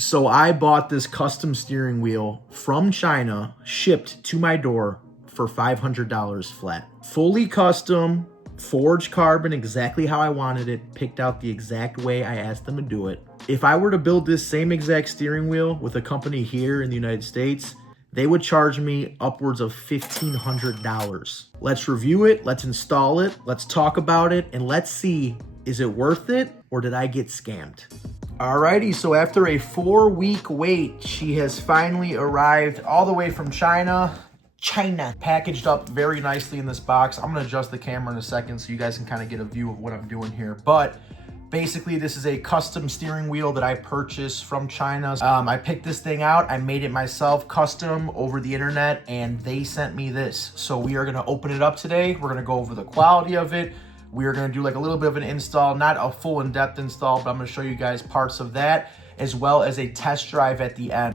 So I bought this custom steering wheel from China, shipped to my door for $500 flat. Fully custom, forged carbon, exactly how I wanted it, picked out the exact way I asked them to do it. If I were to build this same exact steering wheel with a company here in the United States, they would charge me upwards of $1,500. Let's review it, let's install it, let's talk about it, and let's see, is it worth it or did I get scammed? Alrighty, so after a 4-week wait, she has finally arrived all the way from China, packaged up very nicely in this box. I'm gonna adjust the camera in a second so you guys can kind of get a view of what I'm doing here. But basically, this is a custom steering wheel that I purchased from China. I picked this thing out, I made it myself, custom over the internet, and they sent me this. So we are gonna open it up today. We're gonna go over the quality of it. We are gonna do like a little bit of an install, not a full in-depth install, but I'm gonna show you guys parts of that, as well as a test drive at the end.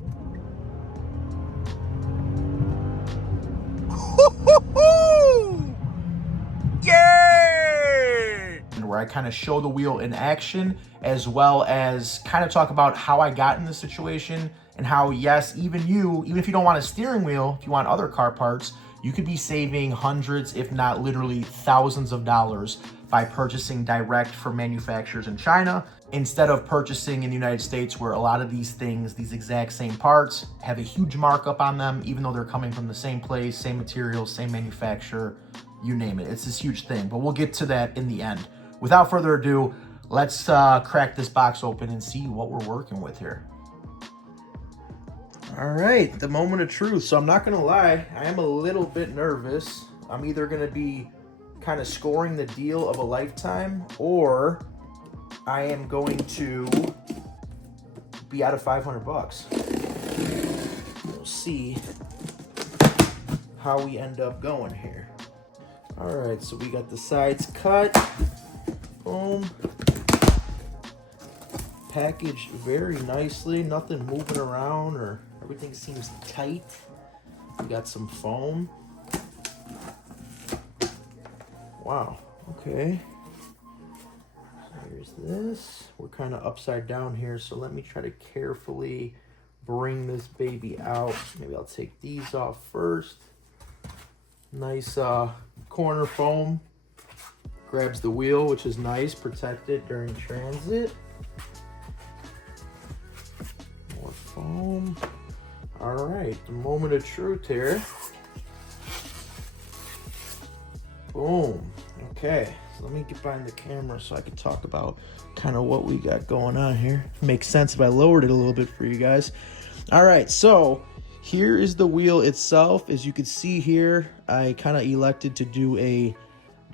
Yeah! Where I kind of show the wheel in action, as well as kind of talk about how I got in this situation and how, yes, even if you don't want a steering wheel, if you want other car parts, you could be saving hundreds, if not literally thousands of dollars by purchasing direct from manufacturers in China instead of purchasing in the United States, where a lot of these things, these exact same parts, have a huge markup on them, even though they're coming from the same place, same materials, same manufacturer, you name it. It's this huge thing, but we'll get to that in the end. Without further ado, let's crack this box open and see what we're working with here. All right, the moment of truth. So I'm not gonna lie, I am a little bit nervous. I'm either gonna be kind of scoring the deal of a lifetime, or I am going to be out of 500 bucks. We'll see how we end up going here. All right, so we got the sides cut. Boom. Packaged very nicely, nothing moving around, or everything seems tight. We got some foam. Wow, okay. Here's this. We're kind of upside down here, so let me try to carefully bring this baby out. Maybe I'll take these off first. Nice corner foam. Grabs the wheel, which is nice, protected during transit. More foam. All right, the moment of truth here. Boom. Okay, so let me get behind the camera so I can talk about kind of what we got going on here. Makes sense if I lowered it a little bit for you guys. All right, so here is the wheel itself. As you can see here, I kind of elected to do a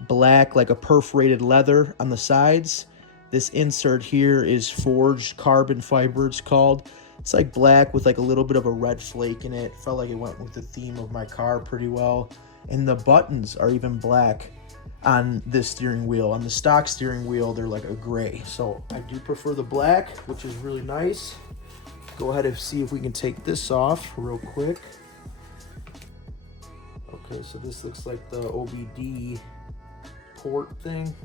black, like a perforated leather on the sides. This insert here is forged carbon fiber, it's called. It's like black with like a little bit of a red flake in it. Felt like it went with the theme of my car pretty well. And the buttons are even black on this steering wheel. On the stock steering wheel, they're like a gray. So I do prefer the black, which is really nice. Go ahead and see if we can take this off real quick. Okay, so this looks like the OBD port thing,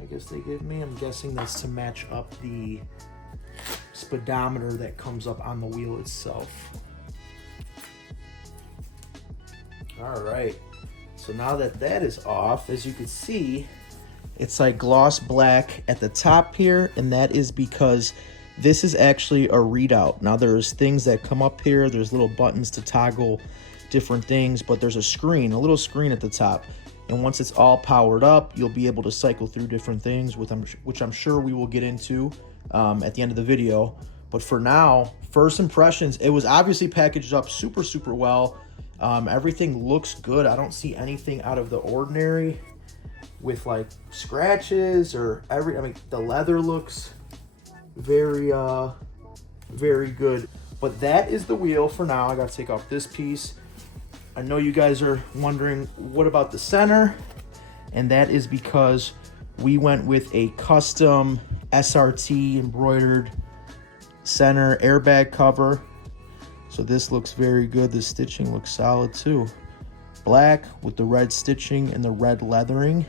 I guess they give me. I'm guessing that's to match up the speedometer that comes up on the wheel itself. All right, so now that that is off, as you can see, it's like gloss black at the top here, and that is because this is actually a readout. Now there's things that come up here, there's little buttons to toggle different things, but there's a screen, a little screen at the top. And once it's all powered up, you'll be able to cycle through different things, which I'm sure we will get into at the end of the video. But for now, first impressions, it was obviously packaged up super, super well. Everything looks good. I don't see anything out of the ordinary with like scratches or I mean, the leather looks very, very good. But that is the wheel for now. I gotta take off this piece. I know you guys are wondering, what about the center? And that is because we went with a custom SRT embroidered center airbag cover. So this looks very good. The stitching looks solid too. Black with the red stitching and the red leathering.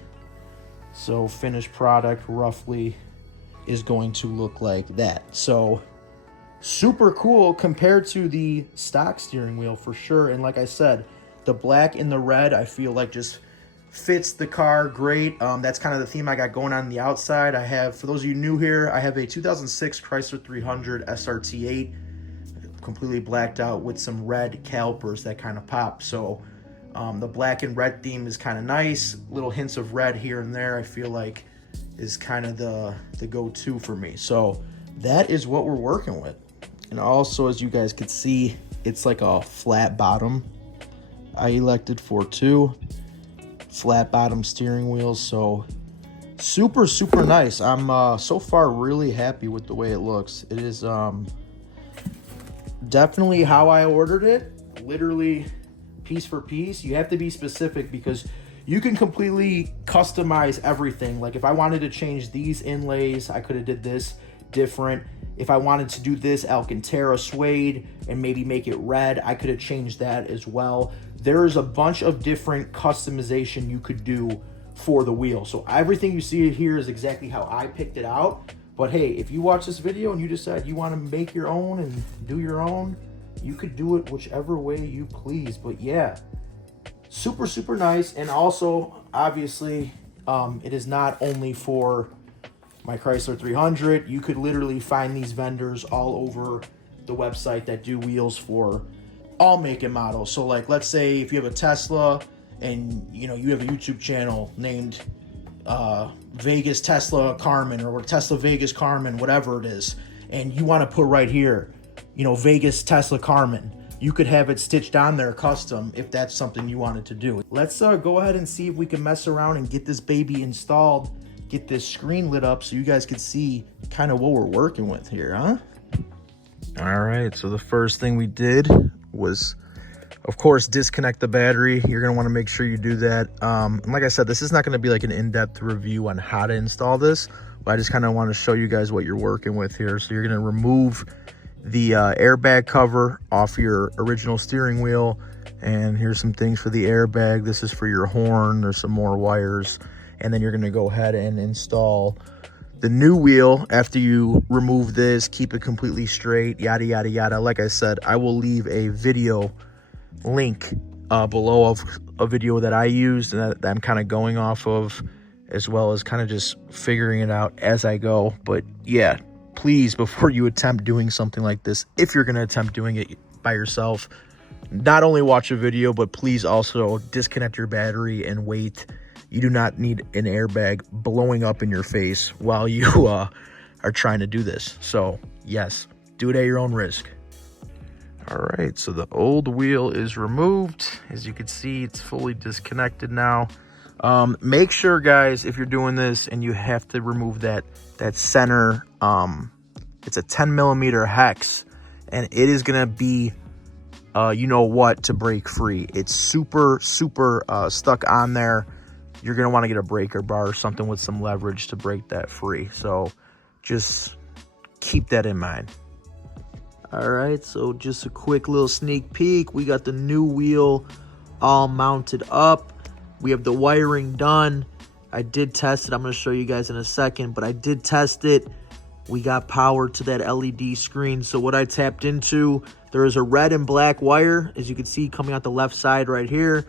So finished product roughly is going to look like that. So super cool compared to the stock steering wheel for sure. And like I said, the black and the red, I feel like just fits the car great. That's kind of the theme I got going on the outside. I have, for those of you new here, I have a 2006 Chrysler 300 SRT8, completely blacked out with some red calipers that kind of pop. So the black and red theme is kind of nice. Little hints of red here and there, I feel like is kind of the go-to for me. So that is what we're working with. And also, as you guys can see, it's like a flat bottom I elected for too. Flat bottom steering wheels, so super nice. I'm so far really happy with the way it looks. It is definitely how I ordered it, literally piece for piece. You have to be specific because you can completely customize everything. Like if I wanted to change these inlays, I could have did this different. If I wanted to do this Alcantara suede and maybe make it red, I could have changed that as well. There's a bunch of different customization you could do for the wheel. So everything you see here is exactly how I picked it out. But hey, if you watch this video and you decide you want to make your own and do your own, you could do it whichever way you please. But yeah, super nice. And also, obviously, it is not only for my Chrysler 300. You could literally find these vendors all over the website that do wheels for all make and models. So like, let's say if you have a Tesla and you have a YouTube channel named Vegas Tesla Carmen or Tesla Vegas Carmen, whatever it is, and you want to put right here, Vegas Tesla Carmen, you could have it stitched on there custom if that's something you wanted to do. Let's go ahead and see if we can mess around and get this baby installed, get this screen lit up so you guys can see kind of what we're working with here, huh? All right, so the first thing we did was, of course, disconnect the battery. You're going to want to make sure you do that. And like I said, this is not going to be like an in-depth review on how to install this, but I just kind of want to show you guys what you're working with here. So you're going to remove the airbag cover off your original steering wheel. And here's some things for the airbag. This is for your horn. There's some more wires. And then you're going to go ahead and install the new wheel after you remove this, keep it completely straight, yada yada. Like I said, I will leave a video link below of a video that I used and that I'm kind of going off of, as well as kind of just figuring it out as I go. But yeah, please, before you attempt doing something like this, if you're going to attempt doing it by yourself, not only watch a video, but please also disconnect your battery and wait. You do not need an airbag blowing up in your face while you are trying to do this. So yes, do it at your own risk. All right, so the old wheel is removed. As you can see, it's fully disconnected now. Make sure, guys, if you're doing this and you have to remove that center, it's a 10 millimeter hex, and it is gonna be to break free. It's super stuck on there. You're going to want to get a breaker bar or something with some leverage to break that free. So just keep that in mind. All right, so just a quick little sneak peek. We got the new wheel all mounted up. We have the wiring done. I did test it. I'm going to show you guys in a second, but I did test it. We got power to that LED screen. So what I tapped into, there is a red and black wire, as you can see, coming out the left side right here.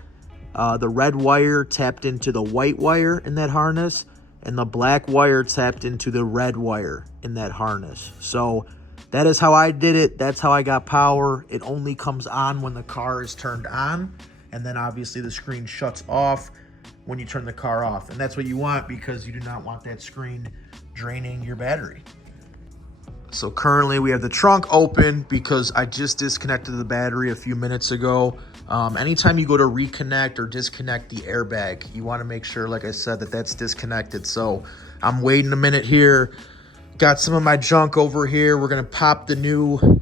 The red wire tapped into the white wire in that harness, and the black wire tapped into the red wire in that harness. So that is how I did it. That's how I got power. It only comes on when the car is turned on, and then obviously the screen shuts off when you turn the car off. And that's what you want, because you do not want that screen draining your battery. So currently we have the trunk open because I just disconnected the battery a few minutes ago. Anytime you go to reconnect or disconnect the airbag, you want to make sure, like I said, that that's disconnected. So I'm waiting a minute here. Got some of my junk over here. We're going to pop the new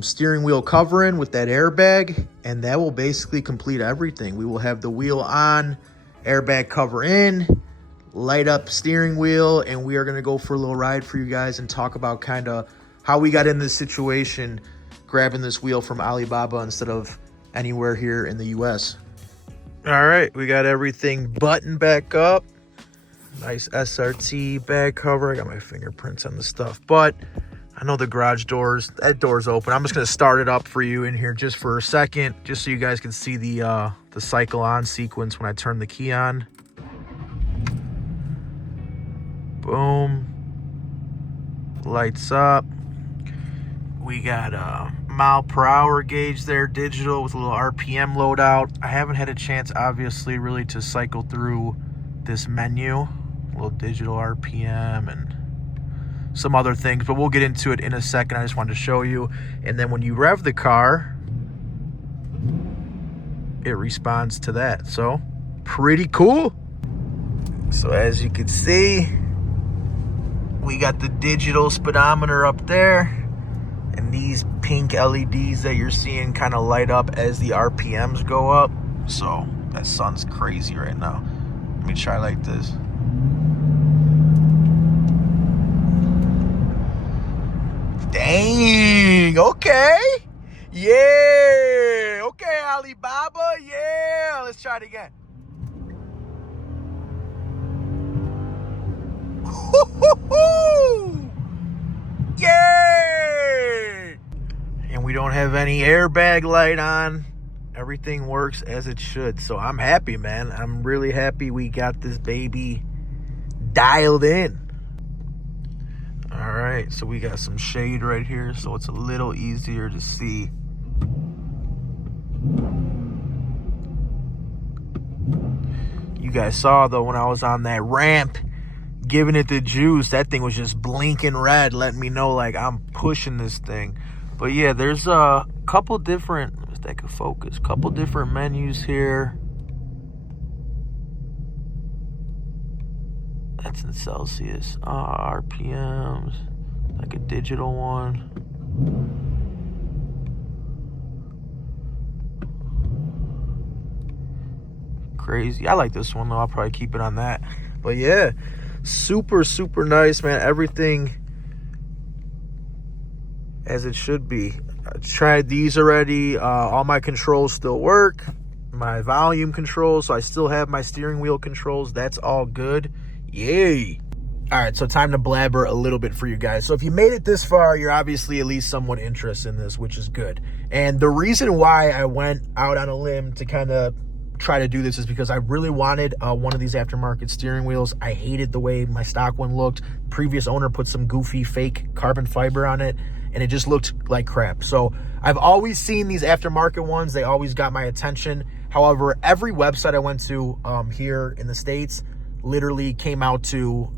steering wheel cover in with that airbag, and that will basically complete everything. We will have the wheel on, airbag cover in, light up steering wheel, and we are going to go for a little ride for you guys and talk about kind of how we got in this situation, grabbing this wheel from Alibaba instead of anywhere here in the US. All right, we got everything buttoned back up. Nice SRT bag cover. I got my fingerprints on the stuff, but I know the garage doors, that door's open. I'm just going to start it up for you in here just for a second, just so you guys can see the cycle on sequence when I turn the key on. Boom. Lights up. We got a mile per hour gauge there, digital, with a little RPM loadout. I haven't had a chance, obviously, really to cycle through this menu. A little digital RPM and some other things, but we'll get into it in a second. I just wanted to show you. And then when you rev the car, it responds to that. So pretty cool. So as you can see, we got the digital speedometer up there, and these pink LEDs that you're seeing kind of light up as the RPMs go up. So that sun's crazy right now. Let me try like this. Dang, okay. Yeah, okay, Alibaba, yeah. Let's try it again. Yay! And we don't have any airbag light on. Everything works as it should. So I'm happy, man. I'm really happy we got this baby dialed in. All right, so we got some shade right here, so it's a little easier to see. You guys saw, though, when I was on that ramp, giving it the juice, that thing was just blinking red, letting me know, like, I'm pushing this thing. But, yeah, there's a couple different, if that could focus, couple different menus here. That's in Celsius. RPMs, like a digital one. Crazy. I like this one, though. I'll probably keep it on that. But, yeah, super, super nice, man. Everything as it should be. I tried these already. All my controls still work. My volume controls, so I still have my steering wheel controls. That's all good. Yay. All right, so time to blabber a little bit for you guys. So if you made it this far, you're obviously at least somewhat interested in this, which is good. And the reason why I went out on a limb to kind of try to do this is because I really wanted one of these aftermarket steering wheels. I hated the way my stock one looked. Previous owner put some goofy fake carbon fiber on it, and it just looked like crap. So I've always seen these aftermarket ones. They always got my attention. However, every website I went to here in the States literally came out to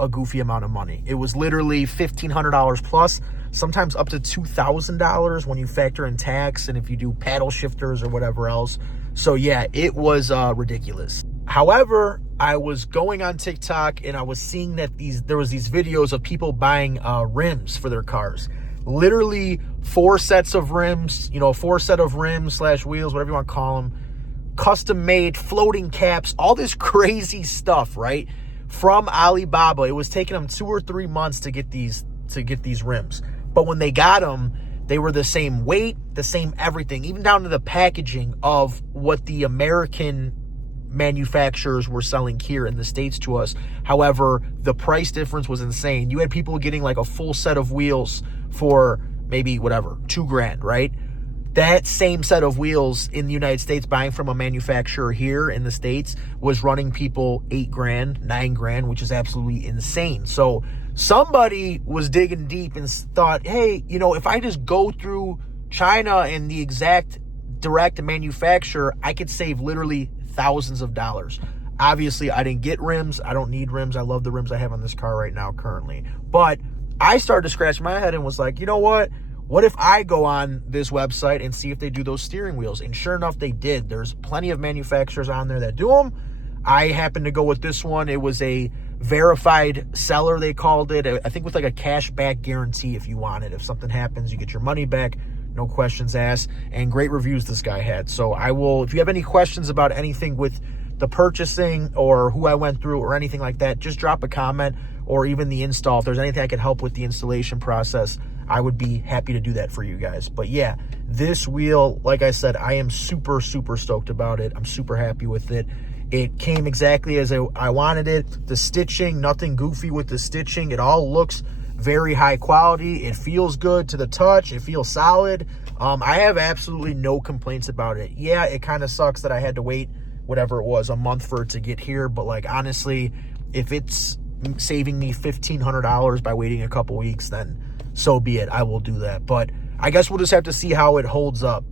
a goofy amount of money. It was literally $1,500 plus, sometimes up to $2,000 when you factor in tax and if you do paddle shifters or whatever else. So yeah, it was ridiculous. However, I was going on TikTok and I was seeing that there was these videos of people buying rims for their cars. Literally 4 sets of rims, 4 set of rims / wheels, whatever you want to call them, custom made, floating caps, all this crazy stuff, right? From Alibaba. It was taking them 2 or 3 months to get these rims. But when they got them, they were the same weight, the same everything, even down to the packaging of what the American manufacturers were selling here in the States to us. However, the price difference was insane. You had people getting like a full set of wheels for maybe whatever, $2,000, right? That same set of wheels in the United States, buying from a manufacturer here in the States, was running people $8,000, $9,000, which is absolutely insane. So somebody was digging deep and thought, hey, if I just go through China and the exact direct manufacturer, I could save literally thousands of dollars. Obviously, I didn't get rims. I don't need rims. I love the rims I have on this car right now currently. But I started to scratch my head and was like, you know what? What if I go on this website and see if they do those steering wheels? And sure enough, they did. There's plenty of manufacturers on there that do them. I happened to go with this one. It was a verified seller, they called it. I think with like a cash back guarantee if you want it. If something happens, you get your money back. No questions asked. And great reviews this guy had. So I will, if you have any questions about anything with the purchasing or who I went through or anything like that, just drop a comment, or even the install. If there's anything I can help with the installation process, I would be happy to do that for you guys. But yeah, this wheel, like I said, I am super, super stoked about it. I'm super happy with it. It came exactly as I wanted it. The stitching, nothing goofy with the stitching. It all looks very high quality. It feels good to the touch. It feels solid. I have absolutely no complaints about it. Yeah, it kind of sucks that I had to wait, whatever it was, a month for it to get here. But like, honestly, if it's saving me $1,500 by waiting a couple weeks, then so be it. I will do that. But I guess we'll just have to see how it holds up.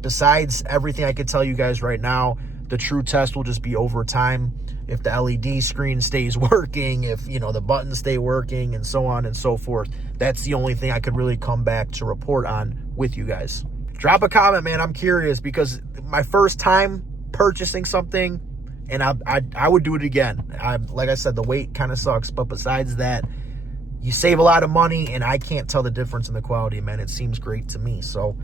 Besides everything I could tell you guys right now, the true test will just be over time. If the LED screen stays working, if, you know, the buttons stay working, and so on and so forth. That's the only thing I could really come back to report on with you guys. Drop a comment, man. I'm curious, because my first time purchasing something, and I would do it again. Like I said, the wait kind of sucks, but besides that, you save a lot of money, and I can't tell the difference in the quality, man. It seems great to me. So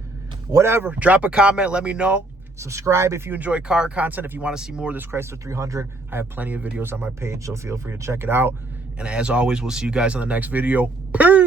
whatever, drop a comment, let me know. Subscribe if you enjoy car content. If you want to see more of this Chrysler 300, I have plenty of videos on my page, so feel free to check it out. And as always, we'll see you guys on the next video. Peace!